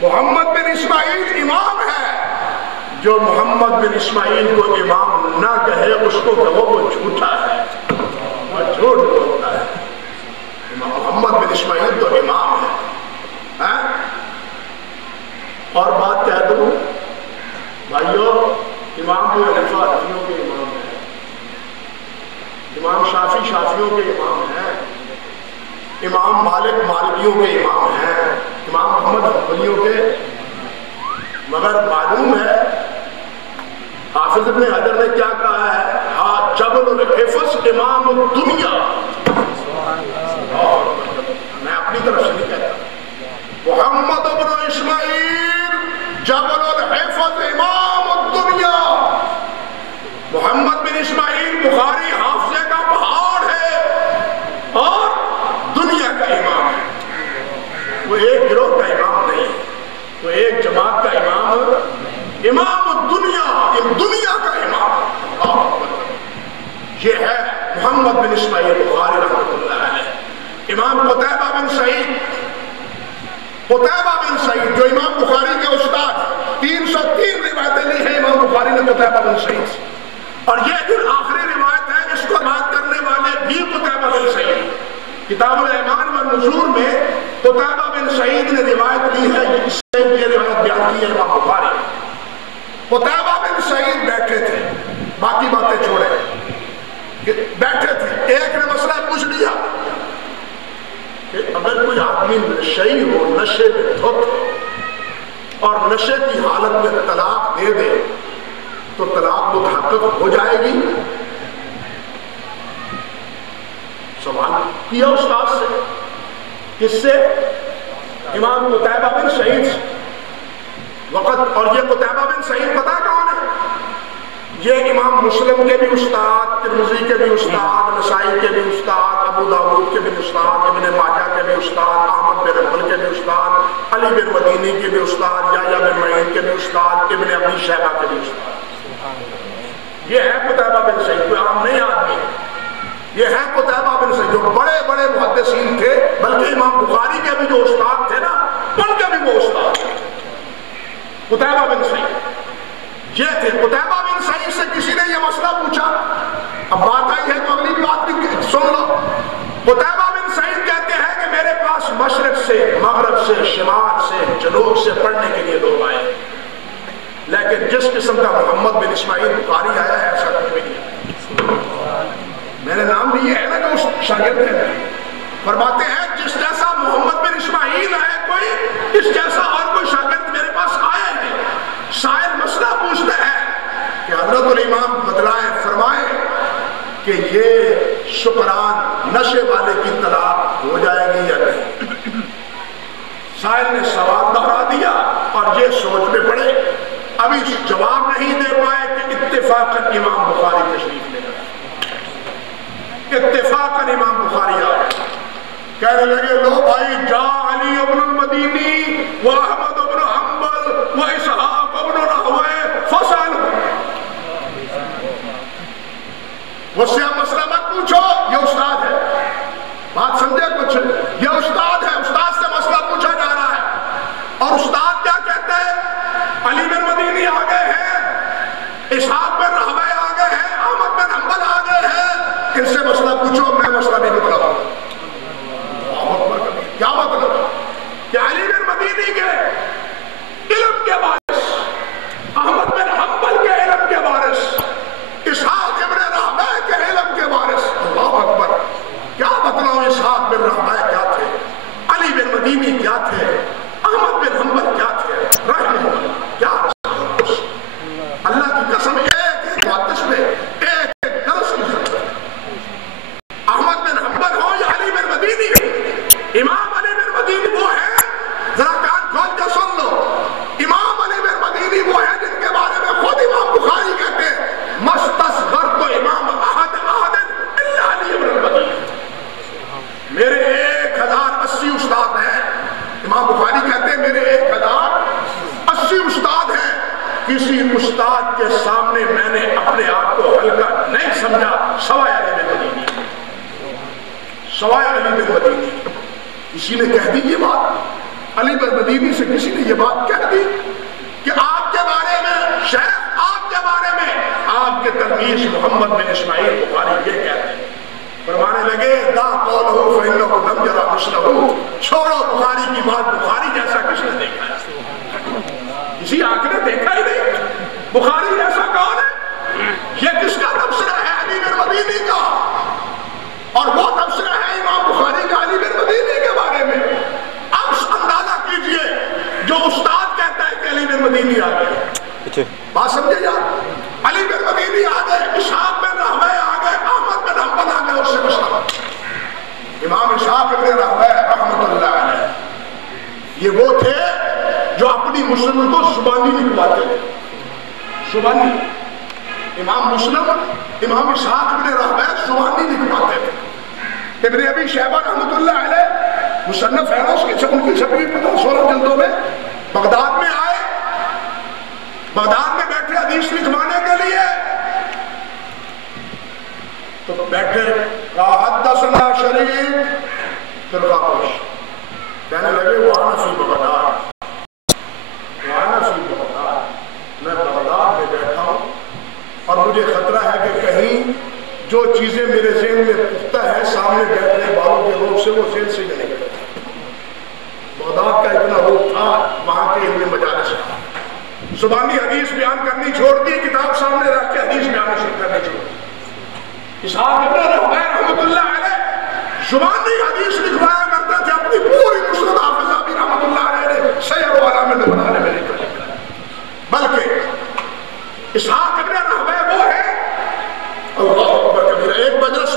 محمد بن اسماعیل امام ہے، جو محمد بن اسماعیل کو امام نہ کہے اس کو کہو وہ جھوٹا ہے، وہ جھوٹ بولتا ہے۔ محمد بن اسماعیل تو امام ہے۔ اور بات کہہ دوں بھائیو، امام ابو حنیفہ حنفیوں کے امام ہیں، امام شافعی شافعیوں کے امام ہیں، امام مالک مالکیوں کے امام ہیں، امام محمد حنبلیوں کے، مگر معلوم ہے حافظ ابن حجر نے کیا کہا ہے؟ ہاں جبل الحفظ امام الدنیا۔ میں اپنی طرف سے نہیں کہتا، محمد بن اسماعیل جبل الحفظ امام الدنیا۔ محمد بن اسماعیل بخاری حافظے کا پہاڑ ہے اور دنیا کا امام ہے۔ وہ ایک گروہ کا امام نہیں، وہ ایک جماعت کا امام، امام الدنیا، دنیا کا امام۔ یہ ہے محمد بن اسماعیل بخاری رحمۃ اللہ علیہ۔ امام قتیبہ بن سعید، قتیبہ بن سعید جو امام بخاری کے استاد، 303 روایتیں لی ہیں امام بخاری نے قتیبہ بن سعید سے، اور یہ جو آخری روایت ہے اس کو بات کرنے والے بھی قتیبہ بن سعید۔ کتاب الایمان والنذور میں قتیبہ بن سعید نے روایت لی ہے، اس سے یہ روایت بیان کی ہے امام بخاری۔ قتیبہ بن سعید بیٹھے تھے، باقی باتیں چھوڑے، بیٹھے تھے، ایک نے مسئلہ پوچھ لیا کہ اگر کوئی آدمی نشئی ہو، نشے میں دھت ہو اور نشے کی حالت میں طلاق دے دے تو طلاق متحقق ہو جائے گی؟ سوال کیا استاد سے، کس سے؟ امام قتیبہ بن سعید سے۔ وقت، اور یہ قتیبہ بن سعید پتہ کون ہے؟ یہ امام مسلم کے بھی استاد، ترمذی کے بھی استاد، نسائی کے بھی استاد، ابو داؤد کے بھی استاد، ابن ماجہ کے بھی استاد، احمد بن حنبل کے بھی استاد، علی بن مدینی کے بھی استاد، یحییٰ بن معین کے بھی استاد، ابن ابی شیبہ کے بھی استاد۔ یہ ہے قتیبہ بن سعید، کوئی عام نہیں آدمی، یہ ہے قتیبہ بن سعید جو بڑے بڑے محدثین تھے، بلکہ امام بخاری کے بھی جو استاد تھے نا ان کے بھی وہ استاد تھے، قتیبہ بن سعید یہ تھے۔ قتیبہ بن سعید سے کسی نے یہ مسئلہ پوچھا، اب بات آئی ہے تو اگلی بات بھی سن لو۔ قتیبہ بن سعید کہتے ہیں کہ میرے پاس مشرق سے، مغرب سے، شمال سے، جنوب سے پڑھنے کے لیے لوگ آئے، لیکن جس قسم کا محمد بن اسماعیل بخاری آیا ہے ایسا کوئی نہیں ہے۔ میں نے نام لیے ہے نا جو اس شاگرد ہیں، فرماتے ہیں جس جیسا محمد بن اسماعیل ہے کوئی، اس جیسا اور کوئی شاگرد میرے پاس آیا ہی نہیں۔ شاعر مسئلہ پوچھتے ہیں کہ حضرت الامام بتلائیں، فرمائیں کہ یہ شکران نشے والے کی طلاق ہو جائے گی یا نہیں؟ شاعر نے سوال دہرا دیا اور یہ سوچ میں پڑے، ابھی جواب نہیں دے پائے کہ اتفاقاً امام بخاری تشریف لے گئے، اتفاقاً امام بخاری آ گئے، کہنے لگے لو بھائی جا علی ابن المدینی و احمد ابن حنبل و اسحاق ابن راہویہ فسأل، اس سے مسئلہ مت پوچھو، یہ استاد ہے، بات سمجھے کچھ، یہ استاد ہے، استاد سے مسئلہ پوچھا جا رہا ہے، اور استاد کیا کہتے ہیں؟ علی بن مدینی آ گئے ہیں، اسحاق بن راہویہ آ گئے ہیں، احمد بن حنبل آ گئے ہیں، ان سے مسئلہ پوچھو، میں مسئلہ نہیں بتلاؤں۔ کیا مطلب کہ علی بن مدینی کے علم کے باعث، احمد بن حنبل کے علم کے باعث، اسحاق بن راہویہ کے علم کے باعث، اللہ اکبر، کیا بتلاؤں اسحاق بن راہویہ کیا تھے، علی بن مدینی کیا تھے، احمد بن حنبل کیا تھے، رحمہ اللہ کیا رسول، اللہ کی قسم ایک محدث میں ایک درس کی ضرورت ہے۔ احمد بن حنبل ہو یا علی بن مدینی ہو، امام علی بن مدینی وہ ہے، ذرا کان کھول کے سن لو، امام علی بن مدینی وہ ہے جن کے بارے میں خود امام بخاری کہتے ہیں مستصغرت امام احد الا علی بن المدینی، میرے 1080 استاد ہیں، امام بخاری کہتے ہیں میرے 1080 استاد ہیں، کسی استاد کے سامنے میں نے اپنے آپ کو ہلکا نہیں سمجھا سوائے علی بن مدینی، سوائے علی بن مدینی۔ کسی نے کہہ دی یہ بات، علی بن مدینی سے کسی نے یہ بات کہہ دی کہ آپ کے بارے میں شیخ، آپ کے بارے میں آپ کے تلمیذ محمد بن اسماعیل بخاری یہ کہتے ہیں، فرمانے لگے دا قولہ فإنہ لم یرى مثلہ، چھوڑو بخاری کی بات، بخاری جیسا کس نے دیکھا ہے؟ کسی آنکھ نے دیکھا ہی نہیں۔ بخاری جیسا کون ہے؟ یہ کس کا تبصرہ ہے؟ علی بن مدینی کا، اور وہ تبصرہ ہے امام بخاری کا علی بن مدینی کے بارے میں۔ اب اندازہ کیجئے جو استاد کہتا ہے کہ علی بن مدینی آ گئے، بات سمجھے جا، علی بن مدینی آ گئے، اسحاق بن راہویہ آ گئے، احمد بن حنبل آ گئے، اس سے مشتبہ امام اسحاق بن راہویہ رحمۃ اللہ علیہ، یہ وہ تھے جو اپنی مسلم کو زبانی لکھواتے تھے، زبانی۔ امام مسلم، امام اسحاق بن راہویہ زبانی لکھواتے تھے۔ ابن ابی شیبہ رحمۃ اللہ علیہ مصنف ہے نا، اس کی ان کی چھپی 16 جلدوں میں، بغداد میں آئے، بغداد میں بیٹھے حدیث لکھوانے کے لیے، تو بیٹھے حدثنا شریف فرقہ پوش، کہنے لگے وَأَنَا فِي بغداد، وَأَنَا فِي بغداد، میں بغداد میں بیٹھا ہوں اور مجھے خطرہ ہے کہ کہیں جو چیزیں میرے ذہن میں پختہ ہے سامنے بیٹھنے والوں کے روح سے وہ ذہن سے نہیں کرتا۔ بغداد کا اتنا روح تھا وہاں کے علم مجالس کا، زبانی حدیث بیان کرنی چھوڑ دی، کتاب سامنے رکھ کے حدیث بیان شروع کرنی چھوڑ دی۔ اسحاق بن راہویہ رحمۃ اللہ علیہ زبانی حدیث لکھوایا کرتے تھے، اپنی پوری مسند حافظہ بھی رحمۃ اللہ علیہ نے سیر و علام النبلاء میں لکھا ہے۔ بلکہ اسحاق بن راہویہ وہ ہے، اللہ اکبر کبیرہ، ایک مجلس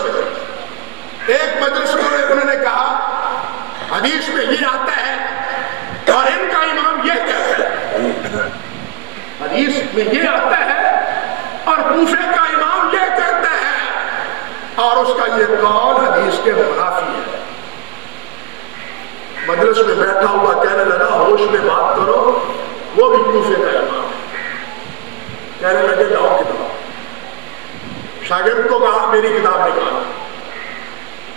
میں انہوں نے کہا حدیث میں یہ آتا ہے اور ان کا امام یہ کہتا ہے، حدیث میں یہ آتا ہے اور کوفے کا امام یہ کہتا ہے، اور اس کا یہ قول حدیث کے منافی ہے۔ مجلس میں بیٹھا ہوا کہنے لگا ہوش میں بات کرو، وہ بھی کوفے کا امام ہے، کہنے لگے لاؤ کتاب، شاگرد کو کہا میری کتاب نکالو،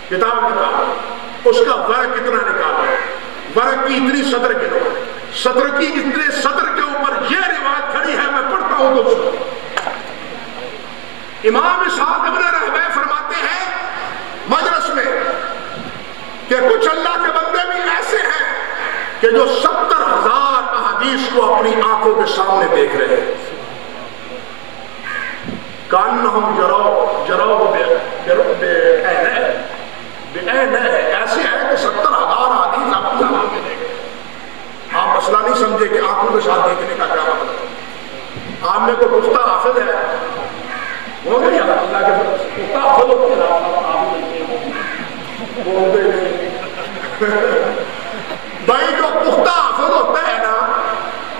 کتاب نکالو، اس کا ورق کتنا نکالو، ورق کی اتنی صدر گنو، صدر کی اتنے صدر کے اوپر یہ روایت کھڑی ہے، میں پڑھتا ہوں تو سنو۔ امام اسحاق بن راہویہ فرماتے ہیں مجلس میں کہ کچھ اللہ کے بندے بھی ایسے ہیں کہ جو 70,000 احادیث کو اپنی آنکھوں کے سامنے دیکھ رہے ہیں، کانہم جراؤ بے ایسے ہے کہ 70,000 حدیث آپ کی آنکھوں میں دیکھ رہے ہیں۔ آپ مسئلہ نہیں سمجھے کہ آنکھوں کے ساتھ دیکھنے کا کیا مطلب، آپ میں کو پختہ حافظ ہے، وہ نہیں اللہ کے پختہ حافظ ہوتے بھائی، جو پختہ حافظ ہوتا ہے نا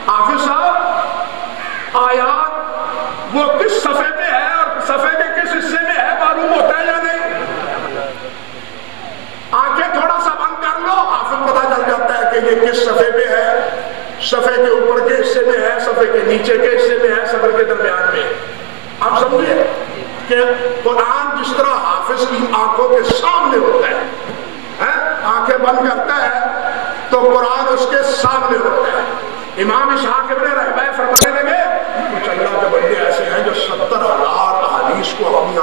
حافظ صاحب، آیات وہ کس صفحے پہ ہے اور صفحے کے کس حصے میں ہے معلوم ہوتا ہے یا نہیں؟ آنکھیں تھوڑا سا بند کر لو، حافظ پتہ چل جاتا ہے کہ یہ کس صفحے پہ ہے، صفحے کے اوپر کے حصے میں ہے، صفحے کے نیچے کے حصے میں ہے، صفحے کے درمیان میں۔ آپ سمجھے کہ قرآن جس طرح حافظ کی آنکھوں کے سامنے ہوتا ہے، آنکھیں بند کرتا ہے تو قرآن اس کے سامنے ہوتا ہے۔ امام اسحاق بن راہویہ فرمانے لگے کچھ اللہ کے بندے ایسے ہیں جو 70,000 احادیث کو اپنی